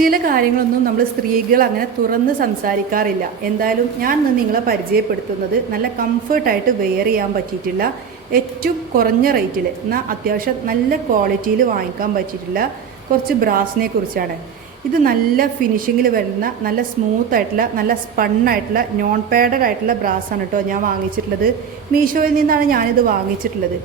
ചില കാര്യങ്ങളൊന്നും നമ്മൾ സ്ത്രീകൾ അങ്ങനെ തുറന്ന് സംസാരിക്കാറില്ല. എന്തായാലും ഞാൻ ഇന്ന് നിങ്ങളെ പരിചയപ്പെടുത്തുന്നത് നല്ല കംഫർട്ടായിട്ട് വെയർ ചെയ്യാൻ പറ്റിയിട്ടുള്ള ഏറ്റവും കുറഞ്ഞ റേറ്റിൽ എന്നാൽ അത്യാവശ്യം നല്ല ക്വാളിറ്റിയിൽ വാങ്ങിക്കാൻ പറ്റിയിട്ടുള്ള കുറച്ച് ബ്രാസിനെ കുറിച്ചാണ്. ഇത് നല്ല ഫിനിഷിങ്ങിൽ വരുന്ന നല്ല സ്മൂത്ത് ആയിട്ടുള്ള നല്ല സ്പണ്ണായിട്ടുള്ള നോൺ പാഡഡ് ആയിട്ടുള്ള ബ്രാസാണ് കേട്ടോ ഞാൻ വാങ്ങിച്ചിട്ടുള്ളത്. മീഷോയിൽ നിന്നാണ് ഞാനിത് വാങ്ങിച്ചിട്ടുള്ളത്.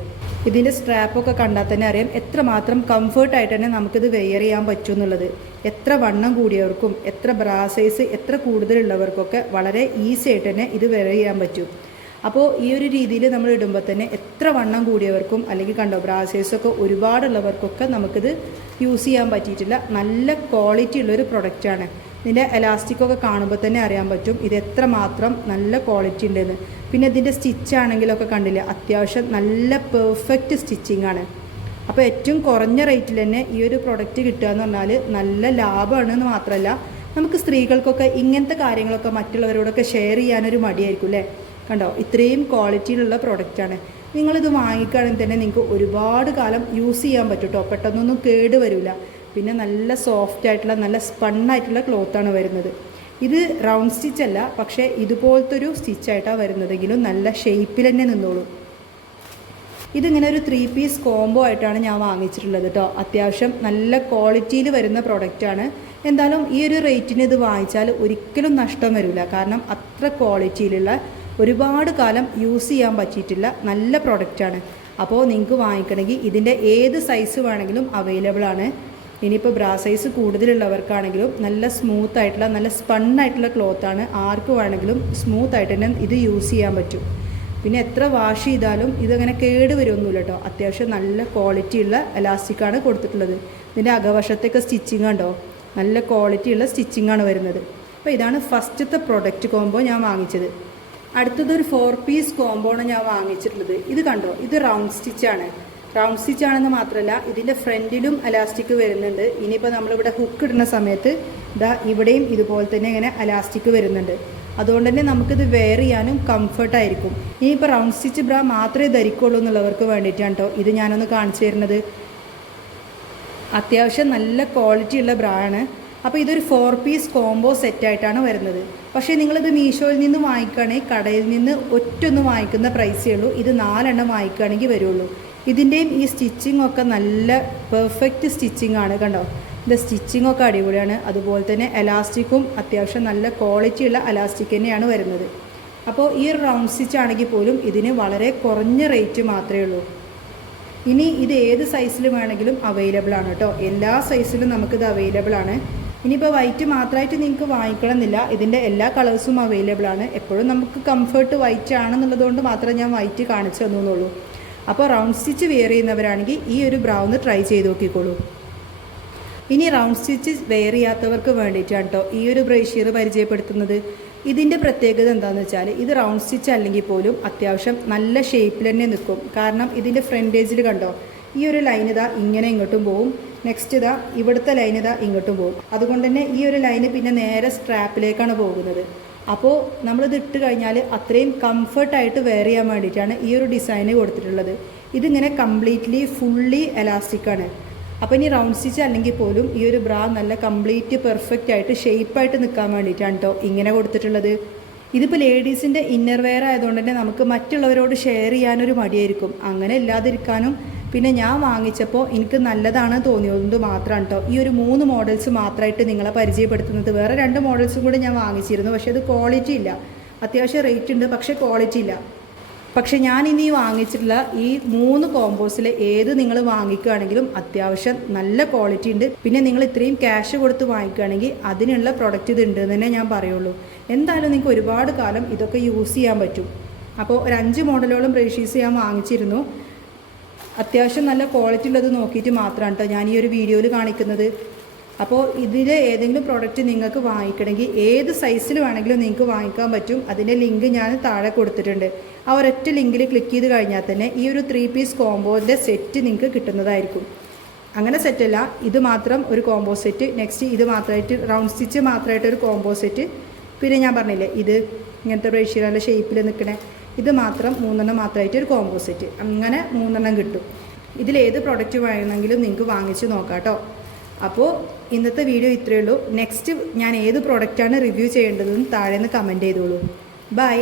ഇതിൻ്റെ സ്ട്രാപ്പൊക്കെ കണ്ടാൽ തന്നെ അറിയാം എത്രമാത്രം കംഫർട്ടായിട്ട് തന്നെ നമുക്കിത് വെയർ ചെയ്യാൻ പറ്റും എന്നുള്ളത്. എത്ര വണ്ണം കൂടിയവർക്കും എത്ര ബ്രാ സൈസ് എത്ര കൂടുതലുള്ളവർക്കൊക്കെ വളരെ ഈസി ആയിട്ട് തന്നെ ഇത് വെയർ ചെയ്യാൻ പറ്റും. അപ്പോൾ ഈ ഒരു രീതിയിൽ നമ്മൾ ഇടുമ്പോൾ തന്നെ എത്ര വണ്ണം കൂടിയവർക്കും അല്ലെങ്കിൽ കണ്ടോ ബ്രാ സൈസൊക്കെ ഒരുപാടുള്ളവർക്കൊക്കെ നമുക്കിത് യൂസ് ചെയ്യാൻ പറ്റിയിട്ടില്ല നല്ല ക്വാളിറ്റി ഉള്ളൊരു പ്രൊഡക്റ്റാണ്. ഇതിൻ്റെ എലാസ്റ്റിക്കൊക്കെ കാണുമ്പോൾ തന്നെ അറിയാൻ പറ്റും ഇത് എത്രമാത്രം നല്ല ക്വാളിറ്റി ഉണ്ടെന്ന്. പിന്നെ ഇതിൻ്റെ സ്റ്റിച്ചാണെങ്കിലൊക്കെ കണ്ടില്ലേ അത്യാവശ്യം നല്ല പെർഫെക്റ്റ് സ്റ്റിച്ചിങ് ആണ്. അപ്പോൾ ഏറ്റവും കുറഞ്ഞ റേറ്റിൽ തന്നെ ഈ ഒരു പ്രൊഡക്റ്റ് കിട്ടുക എന്ന് പറഞ്ഞാൽ നല്ല ലാഭമാണെന്ന് മാത്രമല്ല നമുക്ക് സ്ത്രീകൾക്കൊക്കെ ഇങ്ങനത്തെ കാര്യങ്ങളൊക്കെ മറ്റുള്ളവരോടൊക്കെ ഷെയർ ചെയ്യാനൊരു മടിയായിരിക്കും അല്ലേ. കണ്ടോ ഇത്രയും ക്വാളിറ്റിയിലുള്ള പ്രൊഡക്റ്റാണ്. നിങ്ങളിത് വാങ്ങിക്കുകയാണെങ്കിൽ തന്നെ നിങ്ങൾക്ക് ഒരുപാട് കാലം യൂസ് ചെയ്യാൻ പറ്റും കേട്ടോ. പെട്ടെന്നൊന്നും കേട് വരില്ല. പിന്നെ നല്ല സോഫ്റ്റ് ആയിട്ടുള്ള നല്ല സ്പണ്ണായിട്ടുള്ള ക്ലോത്താണ് വരുന്നത്. ഇത് റൗണ്ട് സ്റ്റിച്ച് അല്ല, പക്ഷേ ഇതുപോലത്തെ ഒരു സ്റ്റിച്ചായിട്ടാണ് വരുന്നതെങ്കിലും നല്ല ഷേപ്പിൽ തന്നെ നിന്നോളൂ. ഇതിങ്ങനെ ഒരു 3 പീസ് കോംബോ ആയിട്ടാണ് ഞാൻ വാങ്ങിച്ചിട്ടുള്ളത് കേട്ടോ. അത്യാവശ്യം നല്ല ക്വാളിറ്റിയിൽ വരുന്ന പ്രൊഡക്റ്റാണ്. എന്തായാലും ഈ ഒരു റേറ്റിന് ഇത് വാങ്ങിച്ചാൽ ഒരിക്കലും നഷ്ടം വരില്ല. കാരണം അത്ര ക്വാളിറ്റിയിലുള്ള ഒരുപാട് കാലം യൂസ് ചെയ്യാൻ പറ്റിയിട്ടുള്ള നല്ല പ്രൊഡക്റ്റാണ്. അപ്പോൾ നിങ്ങൾക്ക് വാങ്ങിക്കണമെങ്കിൽ ഇതിൻ്റെ ഏത് സൈസ് വേണമെങ്കിലും അവൈലബിൾ ആണ്. ഇനിയിപ്പോൾ ബ്രാ സൈസ് കൂടുതലുള്ളവർക്കാണെങ്കിലും നല്ല സ്മൂത്ത് ആയിട്ടുള്ള നല്ല സ്പണ്ണായിട്ടുള്ള ക്ലോത്താണ്. ആർക്ക് വേണമെങ്കിലും സ്മൂത്ത് ആയിട്ട് തന്നെ ഇത് യൂസ് ചെയ്യാൻ പറ്റും. പിന്നെ എത്ര വാഷ് ചെയ്താലും ഇതങ്ങനെ കേട് വരുമൊന്നുമില്ല കേട്ടോ. അത്യാവശ്യം നല്ല ക്വാളിറ്റിയുള്ള എലാസ്റ്റിക്കാണ് കൊടുത്തിട്ടുള്ളത്. ഇതിൻ്റെ അകവശത്തേക്ക് സ്റ്റിച്ചിങ് ഉണ്ടോ നല്ല ക്വാളിറ്റിയുള്ള സ്റ്റിച്ചിങ്ങാണ് വരുന്നത്. അപ്പോൾ ഇതാണ് ഫസ്റ്റത്തെ പ്രൊഡക്റ്റ് കോംബോ ഞാൻ വാങ്ങിച്ചത്. അടുത്തതൊരു 4 പീസ് കോംബോ ആണ് ഞാൻ വാങ്ങിച്ചിട്ടുള്ളത്. ഇത് കണ്ടോ ഇത് റൗണ്ട് സ്റ്റിച്ചാണ്. റൗണ്ട് സ്റ്റിച്ചാണെന്ന് മാത്രമല്ല ഇതിൻ്റെ ഫ്രണ്ടിലും എലാസ്റ്റിക് വരുന്നുണ്ട്. ഇനിയിപ്പോൾ നമ്മളിവിടെ ഹുക്ക് ഇടുന്ന സമയത്ത് ഇതാ ഇവിടെയും ഇതുപോലെ തന്നെ ഇങ്ങനെ എലാസ്റ്റിക് വരുന്നുണ്ട്. അതുകൊണ്ട് തന്നെ നമുക്കിത് വെയർ ചെയ്യാനും കംഫർട്ടായിരിക്കും. ഇനിയിപ്പോൾ റൗണ്ട് സ്റ്റിച്ച് ബ്രാ മാത്രമേ ധരിക്കുള്ളൂ എന്നുള്ളവർക്ക് വേണ്ടിയിട്ടാണ് കേട്ടോ ഇത് ഞാനൊന്ന് കാണിച്ചു തരുന്നത്. അത്യാവശ്യം നല്ല ക്വാളിറ്റി ഉള്ള ബ്രാ ആണ്. അപ്പോൾ ഇതൊരു 4 പീസ് കോംബോ സെറ്റായിട്ടാണ് വരുന്നത്. പക്ഷേ നിങ്ങളിത് മീഷോയിൽ നിന്ന് വാങ്ങിക്കുകയാണെങ്കിൽ കടയിൽ നിന്ന് ഒറ്റൊന്ന് വാങ്ങിക്കുന്ന പ്രൈസേ ഉള്ളൂ. ഇത് 4 എണ്ണം വാങ്ങിക്കുകയാണെങ്കിൽ വരുള്ളൂ. ഇതിൻ്റെയും ഈ സ്റ്റിച്ചിങ് ഒക്കെ നല്ല പെർഫെക്റ്റ് സ്റ്റിച്ചിങ് ആണ്. കണ്ടോ ഇതിൻ്റെ സ്റ്റിച്ചിങ് ഒക്കെ അടിപൊളിയാണ്. അതുപോലെ തന്നെ എലാസ്റ്റിക്കും അത്യാവശ്യം നല്ല ക്വാളിറ്റിയുള്ള എലാസ്റ്റിക് തന്നെയാണ് വരുന്നത്. അപ്പോൾ ഈ റൗണ്ട് സ്റ്റിച്ച് ആണെങ്കിൽ പോലും ഇതിന് വളരെ കുറഞ്ഞ റേറ്റ് മാത്രമേ ഉള്ളൂ. ഇനി ഇത് ഏത് സൈസിൽ വേണമെങ്കിലും അവൈലബിൾ ആണ് കേട്ടോ. എല്ലാ സൈസിലും നമുക്കിത് അവൈലബിൾ ആണ്. ഇനിയിപ്പോൾ വൈറ്റ് മാത്രമായിട്ട് നിങ്ങൾക്ക് വാങ്ങിക്കണം എന്നില്ല. ഇതിൻ്റെ എല്ലാ കളേഴ്സും അവൈലബിൾ ആണ്. എപ്പോഴും നമുക്ക് കംഫർട്ട് വൈറ്റ് ആണെന്നുള്ളതുകൊണ്ട് മാത്രമേ ഞാൻ വൈറ്റ് കാണിച്ചു തന്നുള്ളൂ. അപ്പോൾ റൗണ്ട് സ്റ്റിച്ച് വെയർ ചെയ്യുന്നവരാണെങ്കിൽ ഈ ഒരു ബ്രാ ഒന്ന് ട്രൈ ചെയ്ത് നോക്കിക്കോളൂ. ഇനി റൗണ്ട് സ്റ്റിച്ച് വെയർ ചെയ്യാത്തവർക്ക് വേണ്ടിയിട്ടാണ് കേട്ടോ ഈ ഒരു ബ്രേഷ്യർ പരിചയപ്പെടുത്തുന്നത്. ഇതിൻ്റെ പ്രത്യേകത എന്താണെന്ന് വെച്ചാൽ ഇത് റൗണ്ട് സ്റ്റിച്ച് അല്ലെങ്കിൽ പോലും അത്യാവശ്യം നല്ല ഷേപ്പിൽ തന്നെ നിൽക്കും. കാരണം ഇതിൻ്റെ ഫ്രണ്ടേജിൽ കണ്ടോ ഈ ഒരു ലൈൻ ഇതാ ഇങ്ങനെ ഇങ്ങോട്ടും പോവും. നെക്സ്റ്റ് ഇതാ ഇവിടുത്തെ ലൈൻ ഇതാ ഇങ്ങോട്ടും പോകും. അതുകൊണ്ട് തന്നെ ഈ ഒരു ലൈന് പിന്നെ നേരെ സ്ട്രാപ്പിലേക്കാണ് പോകുന്നത്. അപ്പോൾ നമ്മളിത് ഇട്ട് കഴിഞ്ഞാൽ അത്രയും കംഫർട്ടായിട്ട് വെയർ ചെയ്യാൻ വേണ്ടിയിട്ടാണ് ഈ ഒരു ഡിസൈന് കൊടുത്തിട്ടുള്ളത്. ഇതിങ്ങനെ കംപ്ലീറ്റ്ലി ഫുള്ളി എലാസ്റ്റിക്കാണ്. അപ്പോൾ ഇനി റൗണ്ട് സ്റ്റിച്ച് അല്ലെങ്കിൽ പോലും ഈ ഒരു ബ്രാ നല്ല കംപ്ലീറ്റ് പെർഫെക്റ്റ് ആയിട്ട് ഷേപ്പായിട്ട് നിൽക്കാൻ വേണ്ടിയിട്ടാണ് കേട്ടോ ഇങ്ങനെ കൊടുത്തിട്ടുള്ളത്. ഇതിപ്പോൾ ലേഡീസിൻ്റെ ഇന്നർ വെയർ ആയതുകൊണ്ട് തന്നെ നമുക്ക് മറ്റുള്ളവരോട് ഷെയർ ചെയ്യാനൊരു മടിയായിരിക്കും. അങ്ങനെ ഇല്ലാതിരിക്കാനും പിന്നെ ഞാൻ വാങ്ങിച്ചപ്പോൾ എനിക്ക് നല്ലതാണ് തോന്നിയതുകൊണ്ട് മാത്രമാണ് കേട്ടോ ഈ ഒരു 3 മോഡൽസ് മാത്രമായിട്ട് നിങ്ങളെ പരിചയപ്പെടുത്തുന്നത്. വേറെ 2 മോഡൽസും കൂടി ഞാൻ വാങ്ങിച്ചിരുന്നു. പക്ഷേ അത് ക്വാളിറ്റി ഇല്ല. അത്യാവശ്യം റേറ്റ് ഉണ്ട് പക്ഷേ ക്വാളിറ്റി ഇല്ല. പക്ഷേ ഞാൻ ഇനി വാങ്ങിച്ചിട്ടുള്ള ഈ 3 കോമ്പോസിൽ ഏത് നിങ്ങൾ വാങ്ങിക്കുകയാണെങ്കിലും അത്യാവശ്യം നല്ല ക്വാളിറ്റി ഉണ്ട്. പിന്നെ നിങ്ങൾ ഇത്രയും ക്യാഷ് കൊടുത്ത് വാങ്ങിക്കുകയാണെങ്കിൽ അതിനുള്ള പ്രൊഡക്റ്റ് ഇത് ഉണ്ട് എന്ന് തന്നെ ഞാൻ പറയുള്ളൂ. എന്തായാലും നിങ്ങൾക്ക് ഒരുപാട് കാലം ഇതൊക്കെ യൂസ് ചെയ്യാൻ പറ്റും. അപ്പോൾ ഒരു 5 മോഡലോളം ബ്രേഷീസ് ഞാൻ വാങ്ങിച്ചിരുന്നു. അത്യാവശ്യം നല്ല ക്വാളിറ്റി ഉള്ളത് നോക്കിയിട്ട് മാത്രമാണ് കേട്ടോ ഞാൻ ഈ ഒരു വീഡിയോയിൽ കാണിക്കുന്നത്. അപ്പോൾ ഇതിൽ ഏതെങ്കിലും പ്രോഡക്റ്റ് നിങ്ങൾക്ക് വാങ്ങിക്കണമെങ്കിൽ ഏത് സൈസിൽ വേണമെങ്കിലും നിങ്ങൾക്ക് വാങ്ങിക്കാൻ പറ്റും. അതിൻ്റെ ലിങ്ക് ഞാൻ താഴെ കൊടുത്തിട്ടുണ്ട്. ആ ഒരൊറ്റ ലിങ്കിൽ ക്ലിക്ക് ചെയ്ത് കഴിഞ്ഞാൽ തന്നെ ഈ ഒരു 3 പീസ് കോംബോൻ്റെ സെറ്റ് നിങ്ങൾക്ക് കിട്ടുന്നതായിരിക്കും. അങ്ങനെ സെറ്റല്ല, ഇത് മാത്രം ഒരു കോംബോ സെറ്റ്, നെക്സ്റ്റ് ഇത് മാത്രമായിട്ട് റൗണ്ട് സ്റ്റിച്ച് മാത്രമായിട്ടൊരു കോംബോ സെറ്റ്, പിന്നെ ഞാൻ പറഞ്ഞില്ലേ ഇത് ഇങ്ങനത്തെ ബ്രേഷ്യറിൻ്റെ ഷേപ്പിൽ നിൽക്കണേ ഇത് മാത്രം 3 എണ്ണം മാത്രമായിട്ട് ഒരു കോംബോ സെറ്റ്. അങ്ങനെ 3 എണ്ണം കിട്ടും. ഇതിലേത് പ്രൊഡക്റ്റ് വേണമെങ്കിലും നിങ്ങൾക്ക് വാങ്ങിച്ച് നോക്കാം കേട്ടോ. അപ്പോൾ ഇന്നത്തെ വീഡിയോ ഇത്രയേ ഉള്ളൂ. നെക്സ്റ്റ് ഞാൻ ഏത് പ്രോഡക്റ്റാണ് റിവ്യൂ ചെയ്യേണ്ടതെന്ന് താഴെ നിന്ന് കമൻറ്റ് ചെയ്തോളൂ. ബൈ.